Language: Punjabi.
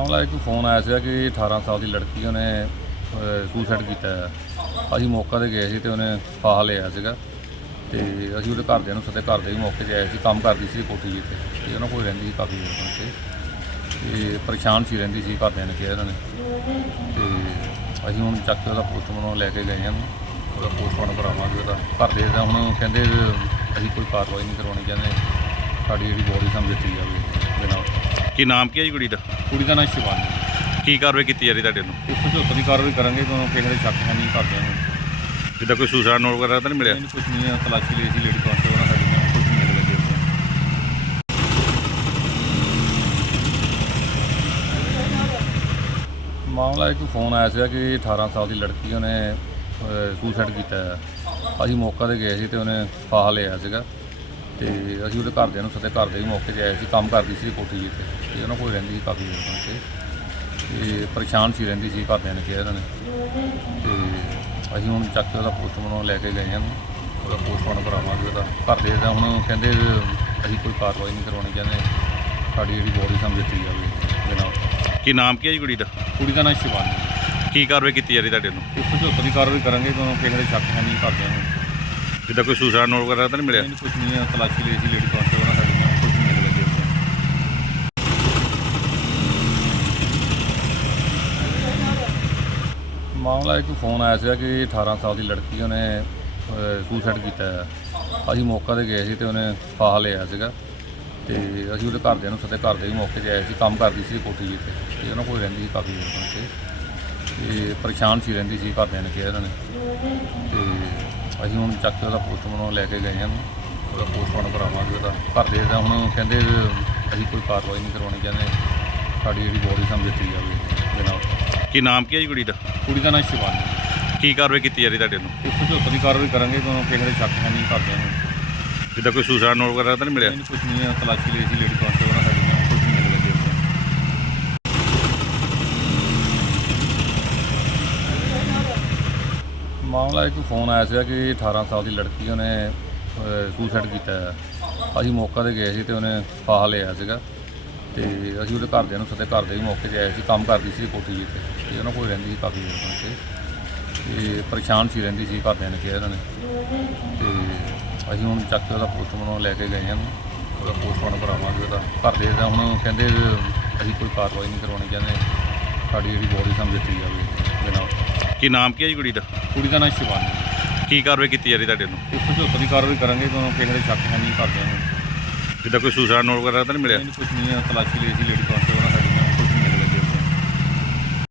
ਮਾਮਲਾ ਇੱਕ ਫੋਨ ਆਇਆ ਸੀਗਾ ਕਿ 18 ਸਾਲ ਦੀ ਲੜਕੀ ਉਹਨੇ ਸੁਸਾਈਡ ਕੀਤਾ ਹੈ। ਅਸੀਂ ਮੌਕਾ ਤੇ ਗਏ ਸੀ ਤੇ ਉਹਨੇ ਫਾਹਾ ਲਿਆ ਸੀਗਾ। ਤੇ ਅਸੀਂ ਉਹਦੇ ਘਰਦਿਆਂ ਨੂੰ ਸੱਦੇ ਘਰ ਵੀ ਮੌਕੇ ਤੇ ਆਏ ਸੀ, ਕੰਮ ਕਰਦੀ ਸੀ ਕੋਠੀ ਜੀ ਤੇ ਤੇ ਉਹਨਾਂ ਕੋਲ ਰਹਿੰਦੀ ਸੀ ਕਾਫੀ ਦੇਰ ਤੋਂ ਤੇ ਤੇ ਪਰੇਸ਼ਾਨ ਸੀ, ਰਹਿੰਦੀ ਸੀ, ਘਰਦਿਆਂ ਨੇ ਕਿਹਾ ਇਹਨਾਂ ਨੇ। ਤੇ ਅਸੀਂ ਹੁਣ ਚੱਕ ਕੇ ਉਹਦਾ ਪੋਸਟਮਾਰਟਮ ਲੈ ਕੇ ਗਏ ਹਾਂ। ਉਹਦਾ ਪੋਸਟਮਾਰਟਮ ਕਰਾਵਾਂਗੇ ਉਹਦਾ। ਘਰ ਦਾ ਹੁਣ ਕਹਿੰਦੇ ਅਸੀਂ ਕੋਈ ਕਾਰਵਾਈ ਨਹੀਂ ਕਰਵਾਉਣੀ ਚਾਹੁੰਦੇ ਸਾਡੀ ਜਿਹੜੀ ਬੋਡੀ ਸਾਨੂੰ ਦਿੱਤੀ ਜਾਵੇ ਦੇ ਨਾਲ। ਕੀ ਨਾਮ ਕੀ ਹੈ ਜੀ ਕੁੜੀ ਦਾ? ਕੁੜੀ ਦਾ ਨਾਮ ਸ਼ਿਵਾਨੀ। ਕੀ ਕਾਰਵਾਈ ਕੀਤੀ ਜਾ ਰਹੀ ਤੁਹਾਡੇ ਨੂੰ ਇਸ ਤੋਂ ਝੋਤਰੀ ਕਾਰਵਾਈ ਕਰਾਂਗੇ ਕਿਉਂ ਕਿਸੇ ਦੇ ਸ਼ੱਕ ਹੈ ਨਹੀਂ ਕਰਦਿਆਂ ਨੂੰ। ਜਿੱਦਾਂ ਕੋਈ ਸੁਸਾਈਡ ਨੋਟ ਵਗੈਰਾ ਤਾਂ ਨਹੀਂ ਮਿਲਿਆ? ਕੁਝ ਨਹੀਂ ਹੈ ਤਲਾਸ਼ੀ ਲਈ ਸੀ ਲੇਡੀ ਕਾਂਸਟੇਬਲ ਨਾਲ ਸਾਡੀ ਨਾਲ ਕੁਝ ਨਹੀਂ ਲੱਗੇ ਉੱਥੇ। ਮਾਮਲਾ ਇੱਕ ਫੋਨ ਆਇਆ ਸੀਗਾ ਕਿ 18 ਸਾਲ ਦੀ ਲੜਕੀ ਉਹਨੇ ਸੁਸਾਈਡ ਕੀਤਾ ਹੈ ਅਸੀਂ ਮੌਕਾ ਤੇ ਗਏ ਸੀ ਤੇ ਉਹਨੇ ਫਾਹਾ ਲਿਆ ਸੀਗਾ। ਤੇ ਅਸੀਂ ਉਹਦੇ ਘਰਦਿਆਂ ਨੂੰ ਸੱਦੇ ਘਰ ਦੇ ਵੀ ਮੌਕੇ ਤੇ ਆਏ ਸੀ ਕੰਮ ਕਰਦੀ ਸੀ ਕੋਠੀ ਜੀ ਤੇ ਤੇ ਉਹਨਾਂ ਕੋਲ ਰਹਿੰਦੀ ਸੀ ਕਾਫੀ ਦੇਰ ਤੋਂ ਤੇ ਤੇ ਪਰੇਸ਼ਾਨ ਸੀ ਰਹਿੰਦੀ ਸੀ ਘਰਦਿਆਂ ਨੇ ਕਿਹਾ ਇਹਨਾਂ ਨੇ। ਤੇ ਅਸੀਂ ਹੁਣ ਚੱਕ ਕੇ ਉਹਦਾ ਪੋਸਟਮਾਰਟਮ ਲੈ ਕੇ ਗਏ ਹਾਂ। ਉਹਦਾ ਪੋਸਟਮਾਰਟਮ ਕਰਾਵਾਂਗੇ ਉਹਦਾ ਘਰ ਦੇ ਹੁਣ ਕਹਿੰਦੇ ਅਸੀਂ ਕੋਈ ਕਾਰਵਾਈ ਨਹੀਂ ਕਰਵਾਉਣੀ ਚਾਹੁੰਦੇ ਸਾਡੀ ਜਿਹੜੀ ਬੋਡੀ ਸਾਨੂੰ ਦਿੱਤੀ ਜਾਵੇ ਦੇ ਨਾਲ। ਕੀ ਨਾਮ ਕੀ ਹੈ ਜੀ ਕੁੜੀ ਦਾ? ਕੁੜੀ ਦਾ ਨਾਮ ਸ਼ਿਵਾਨੀ। ਕੀ ਕਾਰਵਾਈ ਕੀਤੀ ਜਾ ਰਹੀ ਤੁਹਾਡੇ ਨੂੰ ਇਸ ਤੋਂ ਝੋਤਰੀ ਕਾਰਵਾਈ ਕਰਾਂਗੇ ਕਿਉਂ ਕਿਸੇ ਦੇ ਸ਼ੱਕ ਹੈ ਨਹੀਂ ਕਰਦਿਆਂ ਨੂੰ। ਜਿੱਦਾਂ ਕੋਈ ਸੁਸਾਈਡ ਨੋਟ ਵਗੈਰਾ ਤਾਂ ਨਹੀਂ ਮਿਲਿਆ? ਨਹੀਂ ਕੁਝ ਨਹੀਂ ਹੈ ਤਲਾਸ਼ੀ ਲਈ ਸੀ ਲੇਡੀ ਕਾਂਸਟੇਬਲ ਨਾਲ ਸਾਡੀ ਨਾਲ ਕੁਝ ਨਹੀਂ ਉੱਥੇ ਮਾਮਲਾ ਇੱਕ ਫੋਨ ਆਇਆ ਸੀਗਾ ਕਿ 18 ਸਾਲ ਦੀ ਲੜਕੀ ਉਹਨੇ ਸੁਸਾਈਡ ਕੀਤਾ ਹੈ ਅਸੀਂ ਮੌਕਾ ਤੇ ਗਏ ਸੀ ਤੇ ਉਹਨੇ ਫਾਹਾ ਲਿਆ ਸੀਗਾ। ਤੇ ਅਸੀਂ ਉਹਦੇ ਘਰਦਿਆਂ ਨੂੰ ਸੱਦੇ ਘਰ ਦੇ ਵੀ ਮੌਕੇ ਤੇ ਆਏ ਸੀ ਕੰਮ ਕਰਦੀ ਸੀ ਕੋਠੀ ਜੀ ਤੇ ਤੇ ਉਹਨਾਂ ਕੋਲ ਰਹਿੰਦੀ ਸੀ ਕਾਫੀ ਦੇਰ ਤੋਂ ਤੇ ਤੇ ਪਰੇਸ਼ਾਨ ਸੀ ਰਹਿੰਦੀ ਸੀ ਘਰਦਿਆਂ ਨੇ ਕਿਹਾ ਇਹਨਾਂ ਨੇ। ਤੇ ਅਸੀਂ ਹੁਣ ਚੱਕ ਕੇ ਉਹਦਾ ਪੋਸਟਮਾਰਟਮ ਲੈ ਕੇ ਗਏ ਹਾਂ। ਉਹਦਾ ਪੋਸਟਮਾਰਟਮ ਕਰਾਵਾਂਗੇ ਉਹਦਾ। ਘਰ ਦੇ ਤਾਂ ਹੁਣ ਕਹਿੰਦੇ ਅਸੀਂ ਕੋਈ ਕਾਰਵਾਈ ਨਹੀਂ ਕਰਵਾਉਣੀ ਚਾਹੁੰਦੇ ਸਾਡੀ ਜਿਹੜੀ ਬੋਡੀ ਸਾਨੂੰ ਦਿੱਤੀ ਜਾਵੇ ਦੇ ਨਾਲ। ਕੀ ਨਾਮ ਕੀ ਹੈ ਜੀ ਕੁੜੀ ਦਾ? ਕੁੜੀ ਦਾ ਨਾਮ ਸ਼ਿਵਾਨੀ। ਕੀ ਕਾਰਵਾਈ ਕੀਤੀ ਜਾ ਰਹੀ ਤੁਹਾਡੇ ਨੂੰ ਇਸ ਤੋਂ ਝੋਤਰੀ ਕਾਰਵਾਈ ਕਰਾਂਗੇ ਕਿਉਂ ਕਿਸੇ ਦੇ ਸ਼ੱਕ ਹੈ ਨਹੀਂ ਕਰਦਿਆਂ ਨੂੰ। ਜਿੱਦਾਂ ਕੋਈ ਸੁਸਾਈਡ ਨੋਟ ਵਗੈਰਾ ਤਾਂ ਨਹੀਂ ਮਿਲਿਆ? ਕੁਝ ਨਹੀਂ ਤਲਾਸ਼ੀ ਲਈ ਸੀ ਲੇਡੀ ਕਾਂਸਟੇਬਲ ਨਾਲ ਸਾਡੀ ਨਾਲ ਕੁਝ ਨਹੀਂ ਲੱਗੇ ਉੱਥੇ ਮਾਮਲਾ ਇੱਕ ਫੋਨ ਆਇਆ ਸੀਗਾ ਕਿ 18 ਸਾਲ ਦੀ ਲੜਕੀ ਉਹਨੇ ਸੁਸਾਈਡ ਕੀਤਾ ਹੈ। ਅਸੀਂ ਮੌਕਾ ਤੇ ਗਏ ਸੀ ਤੇ ਉਹਨੇ ਫਾਹਾ ਲਿਆ ਸੀਗਾ। ਤੇ ਅਸੀਂ ਉਹਦੇ ਘਰਦਿਆਂ ਨੂੰ ਸੱਦੇ ਘਰ ਦੇ ਵੀ ਮੌਕੇ ਤੇ ਆਏ ਸੀ, ਕੰਮ ਕਰਦੀ ਸੀ ਕੋਠੀ ਜੀ ਤੇ ਤੇ ਉਹਨਾਂ ਕੋਲ ਰਹਿੰਦੀ ਸੀ ਕਾਫੀ ਦੇਰ ਤੋਂ ਤੇ ਤੇ ਪਰੇਸ਼ਾਨ ਸੀ, ਰਹਿੰਦੀ ਸੀ ਘਰਦਿਆਂ ਨੇ ਕਿਹਾ ਇਹਨਾਂ ਨੇ। ਤੇ ਅਸੀਂ ਹੁਣ ਚੱਕ ਕੇ ਉਹਦਾ ਪੋਸਟਮਾਰਟਮ ਲੈ ਕੇ ਗਏ ਹਾਂ। ਉਹਦਾ ਪੋਸਟਮਾਰਟਮ ਕਰਾਵਾਂਗੇ ਉਹਦਾ। ਘਰ ਦਾ ਹੁਣ ਕਹਿੰਦੇ ਅਸੀਂ ਕੋਈ ਕਾਰਵਾਈ ਨਹੀਂ ਕਰਵਾਉਣੀ ਚਾਹੁੰਦੇ ਸਾਡੀ ਜਿਹੜੀ ਬੋਡੀ ਸਮਝ ਦਿੱਤੀ ਜਾਵੇ ਦੇ ਨਾਲ ਕੀ ਨਾਮ ਕੀ ਹੈ ਜੀ ਕੁੜੀ ਦਾ? ਕੁੜੀ ਦਾ ਨਾਮ ਸ਼ਿਵਾਨੀ। ਕੀ ਕਾਰਵਾਈ ਕੀਤੀ ਜਾ ਰਹੀ ਤੁਹਾਡੇ ਨੂੰ ਇਸ ਤੋਂ ਝੋਤਰੀ ਕਾਰਵਾਈ ਕਰਾਂਗੇ ਕਿਉਂ ਕਿਸੇ ਦੇ ਸ਼ੱਕ ਹੈ ਨਹੀਂ ਕਰਦਿਆਂ ਨੂੰ। ਜਿੱਦਾਂ ਕੋਈ ਸੁਸਾਈਡ ਨੋਟ ਵਗੈਰਾ ਤਾਂ ਨਹੀਂ ਮਿਲਿਆ? ਕੁਝ ਨਹੀਂ ਹੈ ਤਲਾਸ਼ੀ ਲਈ ਸੀ ਲੇਡੀ ਕਾਂਸਟੇਬਲ ਨਾਲ